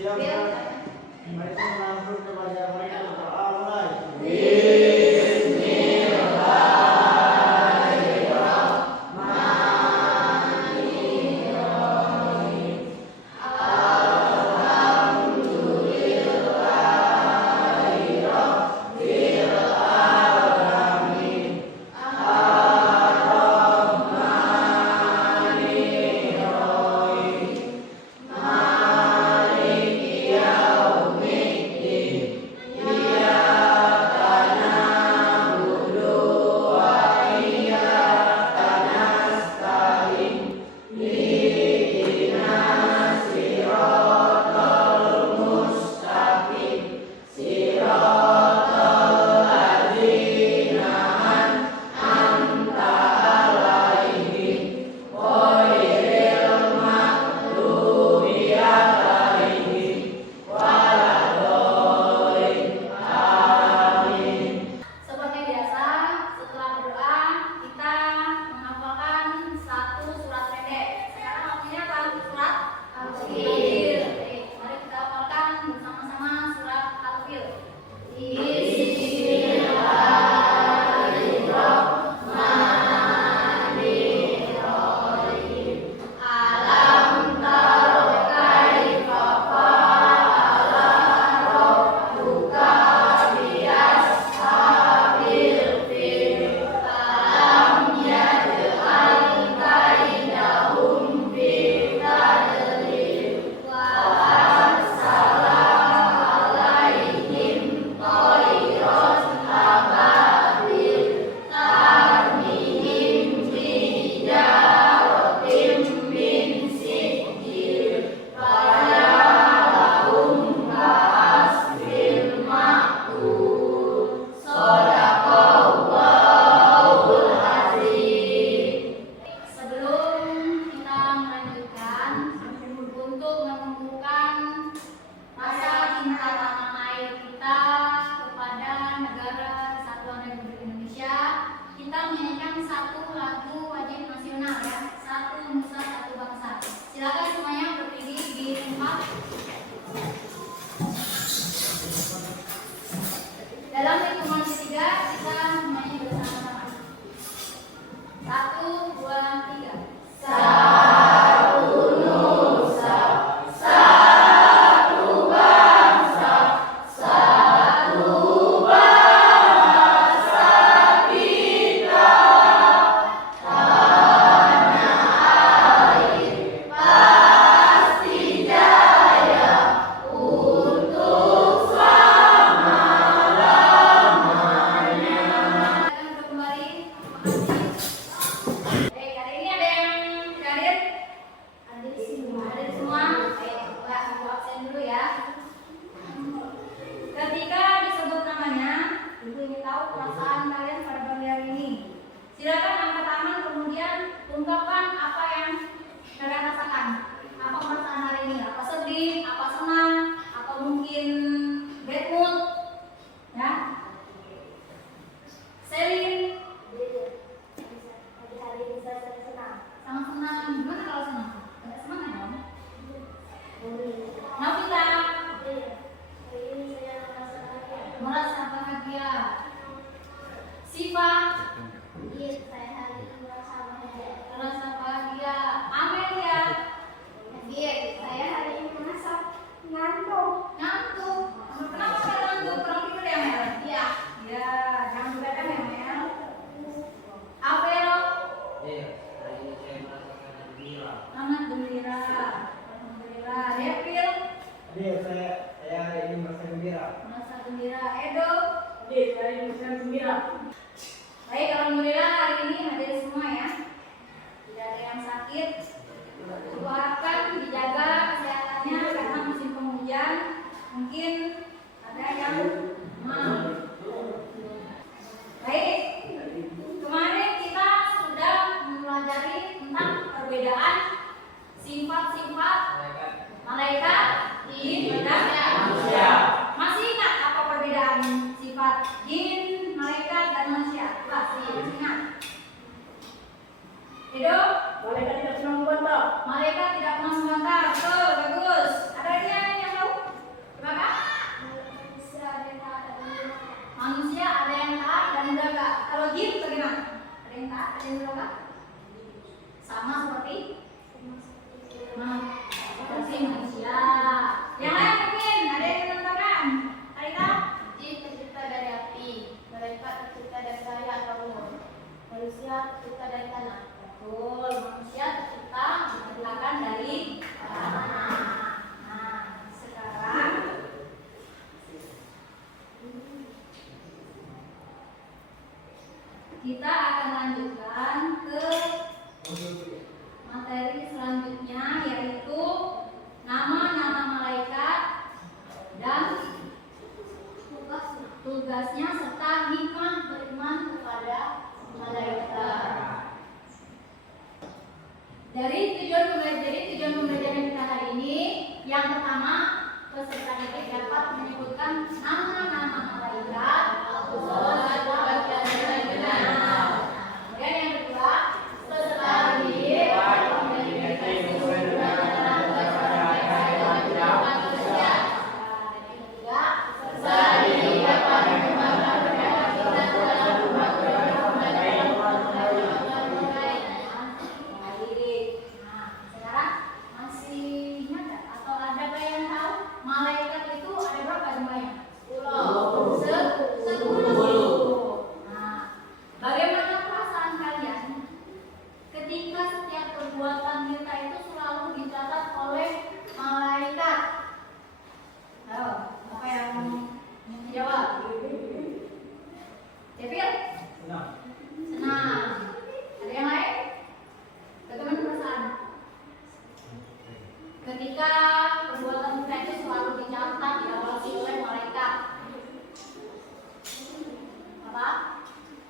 Mereka menampung kepada mereka berdoa mulai. Dalam hitungan ketiga kita menyanyi bersama-sama. 1, 2, 3. Satu nusa, satu bangsa, satu bahasa kita. Tanah air pasti jaya untuk ketika disebut namanya, ibu ingin tahu perasaan kalian pada pagi hari ini. Silakan angkat tangan, kemudian ungkapkan apa yang kalian rasakan. Apa perasaan hari ini? Apa sedih? Apa senang? Atau mungkin bad mood? Ya. Selin. Hari ini saya senang. Sangat senang. Gimana kalau senang? Agak semangat dong. Nafita. Merasa bahagia. Siva. Saya hari ini merasa bahagia. Amelia. Saya hari ini merasa ngantuk. Kenapa kalian ngantuk? Kurang tidur ya, Mel? Iya. Ya, jangan begadang ya, Mel. Avero. Hari ini saya merasakan gembira. Sangat gembira. Alhamdulillah. Devil. Saya hari ini merasa gembira. Merasa gembira. Edo. Saya hari ini merasa gembira. Baik, alhamdulillah hari ini hadir semua ya. Tidak ada yang sakit. Ibu harapkan dijaga kesehatannya karena musim penghujan. Mungkin ada yang baik. Kemarin kita sudah mempelajari tentang perbedaan sifat-sifat malaikat, jin, dan manusia. Masih ingat apa perbedaan sifat jin, malaikat, dan manusia? Masih ingat? Edo? Malaikat tidak pernah membantah. Malaikat tidak pernah membantah. Betul, bagus. Ada lagi yang tahu? kita akan lanjutkan ke materi selanjutnya, yaitu nama-nama malaikat dan tugasnya serta hikmah beriman kepada malaikat. Dari tujuan pembelajaran kita hari ini, yang pertama, peserta didik dapat menyebutkan nama-nama malaikat. Kemudian yang kedua, peserta didik dapat menyebutkan nama-nama malaikat. Ketika perbuatan kita itu selalu dicatat, diawasi oleh malaikat. Apa?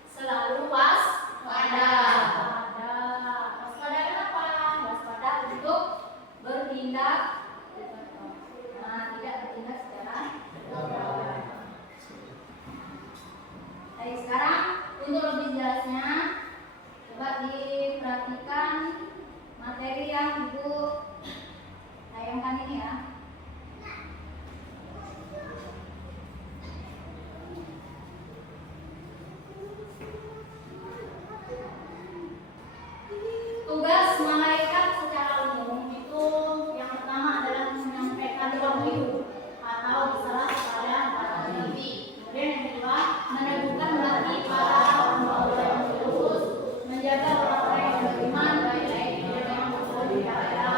Selalu waspada. Waspada kenapa? Waspada untuk bertindak, tidak bertindak secara terbalik. Baik, sekarang untuk lebih jelasnya, coba diperhatikan materi yang Ibu tayangkan ini ya. Tugas malaikat secara umum itu yang pertama adalah menyampaikan wahyu atau risalah kepada para nabi. Kemudian yang kedua, meneguhkan hati para hamba yang lurus, menjaga orang-orang yang beriman baik dan yang berpercaya,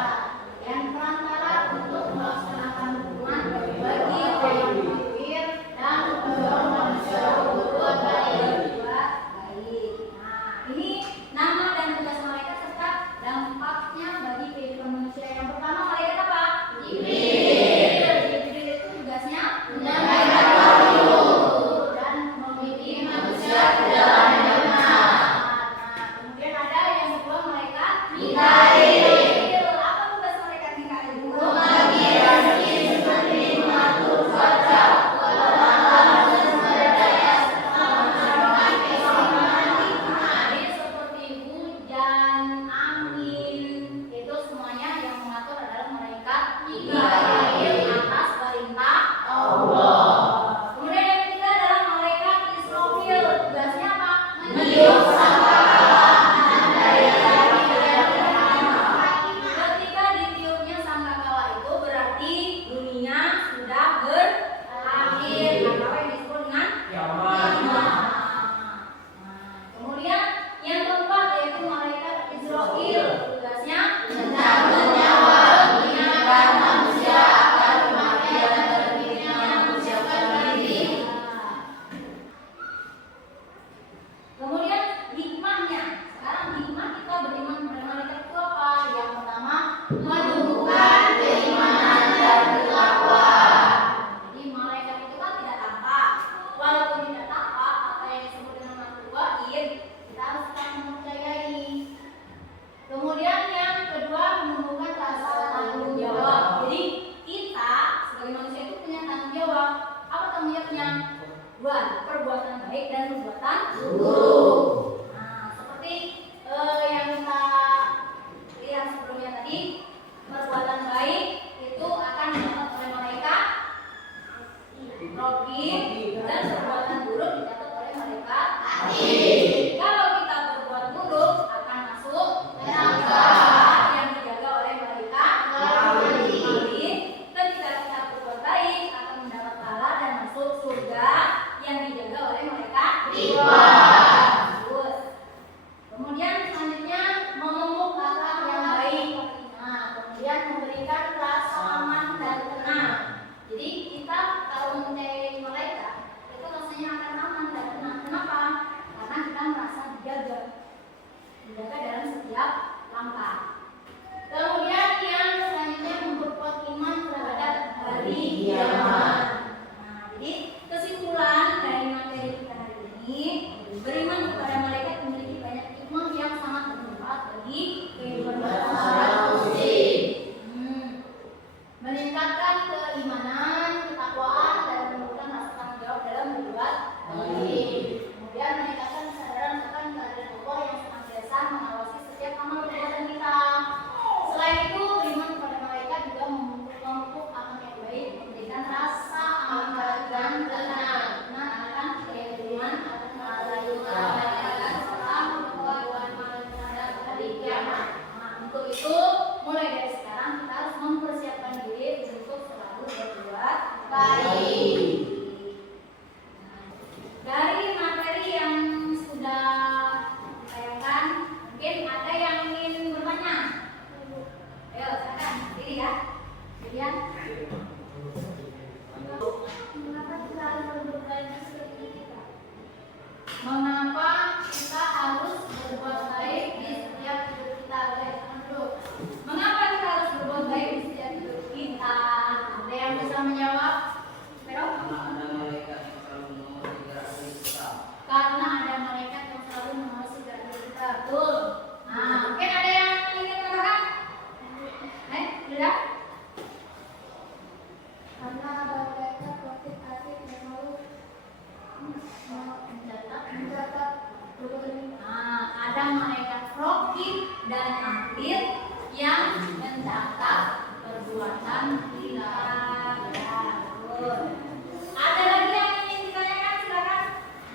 dan perantara untuk melaksanakan hukuman bagi orang kafir dan mendorong manusia berbuat baik. Nah, ini nama dan tugas malaikat serta dampaknya bagi kehidupan manusia. Yang pertama, malaikat apa? Jibril. Jibril itu tugasnya menyampaikan wahyu dan memimpin manusia ke jalan yang benar. Nah, kemudian ada yang kedua, malaikat Mikail. Apa tugas malaikat Mikail? Membagi rezeki seperti mengatur cuaca, peperangan dan sumber daya serta mengaturkan keseimbangan lingkungan. Jadi seperti hujan, angin, itu semuanya yang mengatur adalah malaikat Mikail atas perintah Allah. Kemudian yang ketiga adalah malaikat Israfil. Tugasnya apa? Meniup sangkakala menandai hari kiamat. Ketika ditiupnya sangkakala itu berarti dunia sudah berakhir, atau yang disebut dengan kiamat. Kemudian yang keempat yaitu malaikat Israfil. Tugasnya mencabut nyawa, mengingatkan manusia akan kematian dan tentunya mempersiapkan diri. Kemudian hikmahnya. Sekarang hikmah kita beriman kepada malaikat itu apa? Yang pertama, menumbuhkan keimanan dan ketakwaan. Jadi malaikat itu kan tidak tampak. Walaupun tidak tampak, apa yang disebut dengan makhluk gaib, kita harus tetap mempercayai. Kemudian yang kedua, menumbuhkan rasa tanggung jawab. Jadi kita sebagai manusia itu punya tanggung jawab. Apa tanggung jawabnya? Dua, perbuatan baik dan perbuatan buruk. Nah, seperti yang kita lihat sebelumnya tadi, perbuatan baik itu akan dicatat oleh malaikat Raqib dan perbuatan buruk dicatat oleh malaikat Atid. Kalau kita berbuat buruk akan masuk neraka yang dijaga oleh malaikat Atid. Ketika kita berbuat baik akan mendapat pahala dan masuk surga yang dijaga oleh malaikat Ridwan. hari kiamat. Nah, jadi kesimpulan dari materi kita hari ini, beriman kepada malaikat memiliki banyak hikmah yang sangat bermanfaat bagi kehidupan manusia. Meningkatkan keimanan, ketakwaan, dan menumbuhkan rasa tanggung jawab dalam berbuat baik. Kemudian meningkatkan kesadaran akan kehadiran Allah yang senantiasa mengawasi setiap amal perbuatan kita. Selain itu, beriman kepada malaikat juga memupuk amal yang baik, memberikan rasa aman dan tenang. Nah, akan keyakinan akan melalaikan malaikat serta pengetahuan malaikat pada hari kiamat. Nah, untuk itu mulai dari sekarang kita harus mempersiapkan diri untuk selalu berbuat baik. Dari materi yang sudah ditayangkan, mungkin ada yang ingin bertanya. Ayo, silakan. Diri ya. Dirian. Mengapa kita harus berbuat baik seperti kita? Mengapa kita harus berbuat baik di setiap hidup kita? Mengapa kita harus berbuat baik di setiap hidup kita? Ada yang bisa menjawab? Pero? Karena ada malaikat yang selalu mengawasi gerak-gerik kita. Betul. Nah, mungkin ada yang ingin menambahkan? Tidak? Karena ada malaikat wakil asik yang selalu mencatat berbagai. Nah, ada malaikat rokib dan atid yang mencatat perbuatan kita. Betul. Ada lagi yang ingin ditanyakan?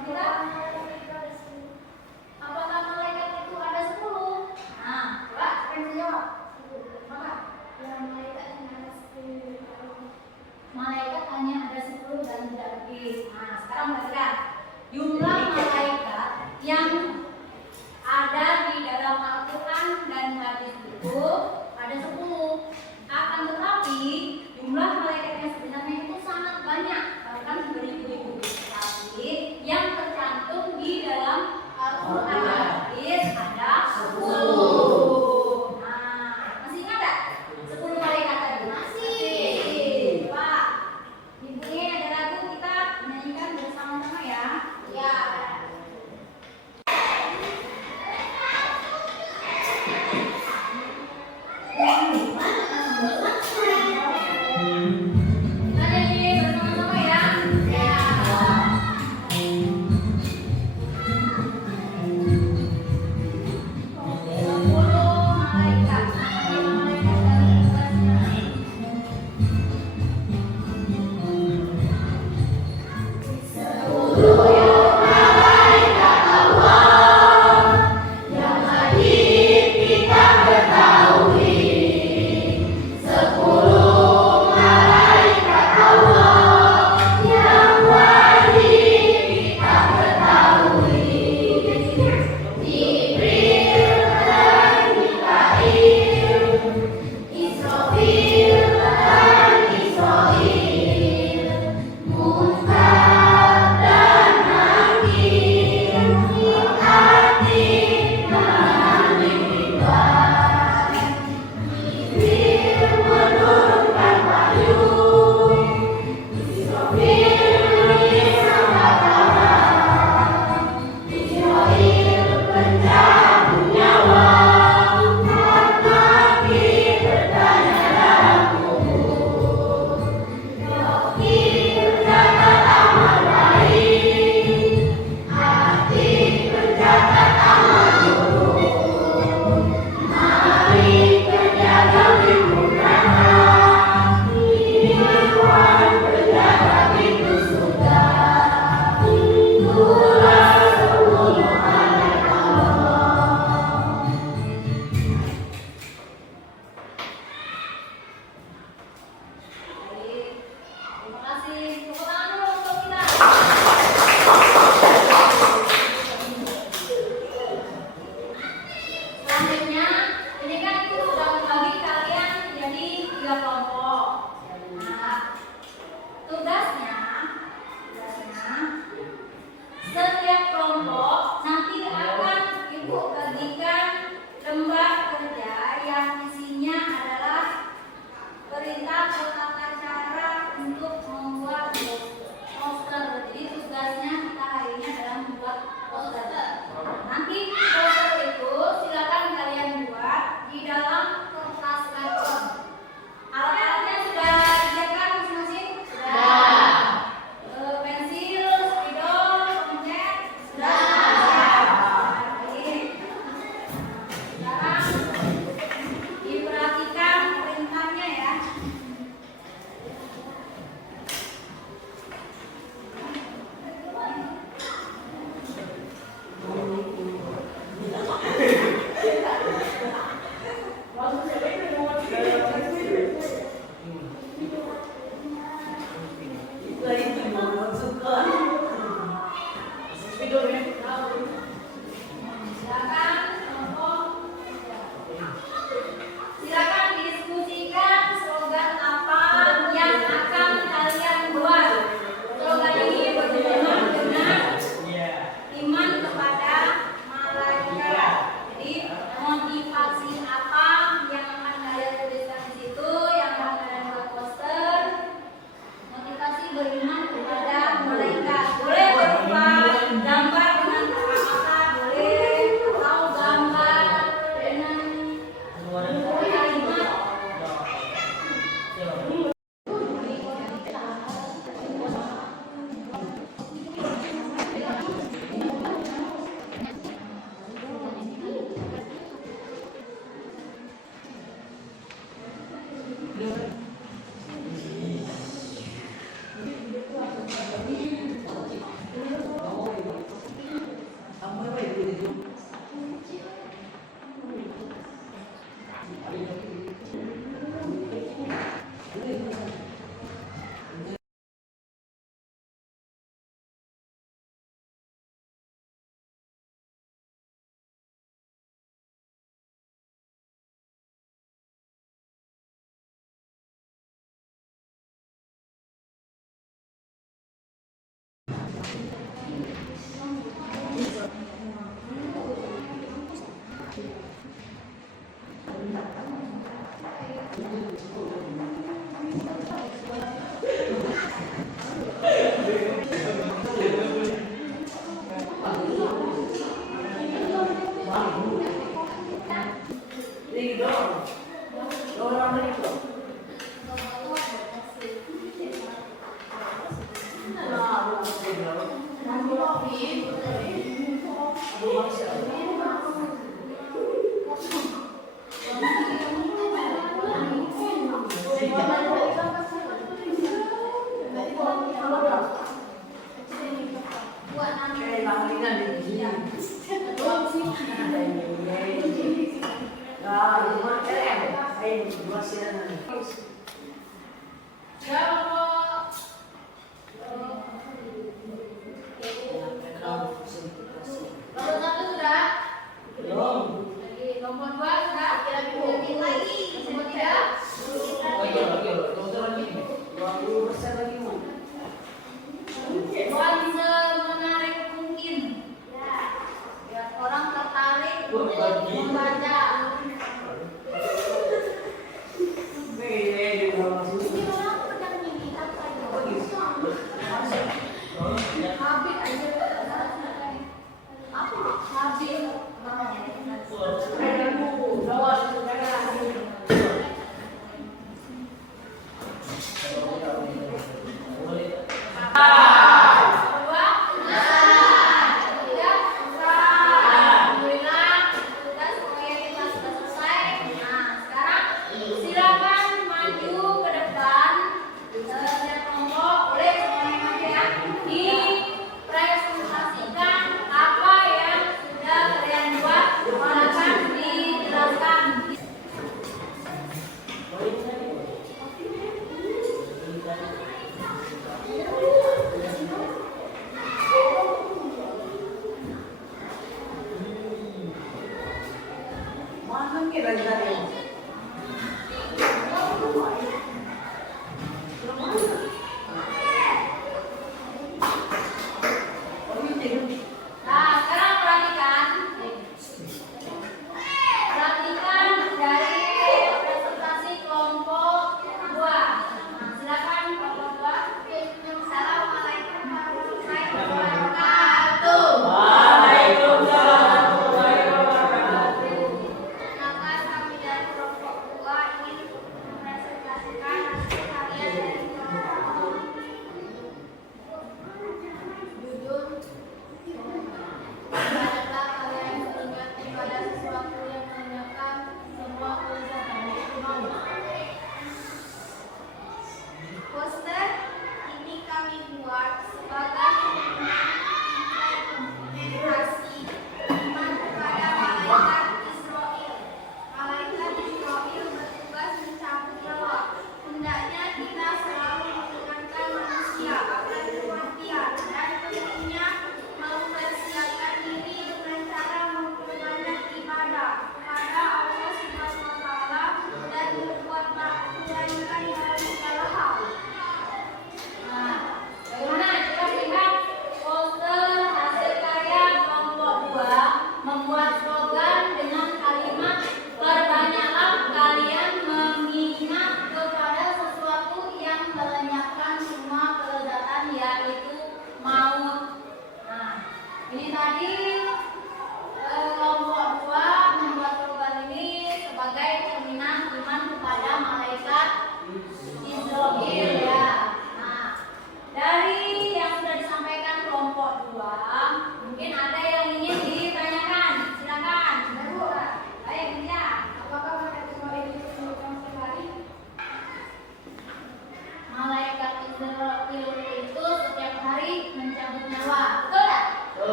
Silakan. Apakah malaikat itu ada 10? Nah, coba siapa yang bisa jawab? Maka yang malaikat yang ada 10.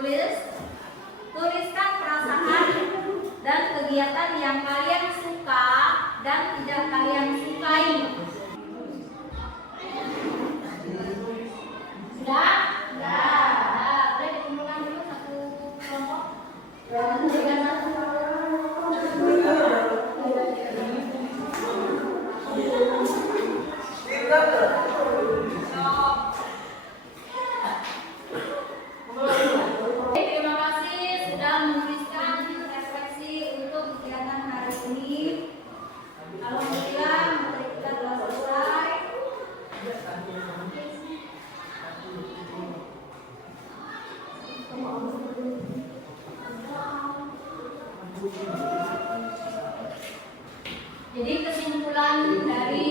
Tuliskan perasaan dan kegiatan yang kalian suka dan tidak kalian sukai. Sudah? Sudah. Boleh dikumpulkan dulu satu kelompok. Berikan satu. Terima kasih sudah menuliskan refleksi untuk kegiatan hari ini. Alhamdulillah, materi kita telah selesai. Jadi kesimpulan dari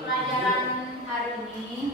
pelajaran hari ini,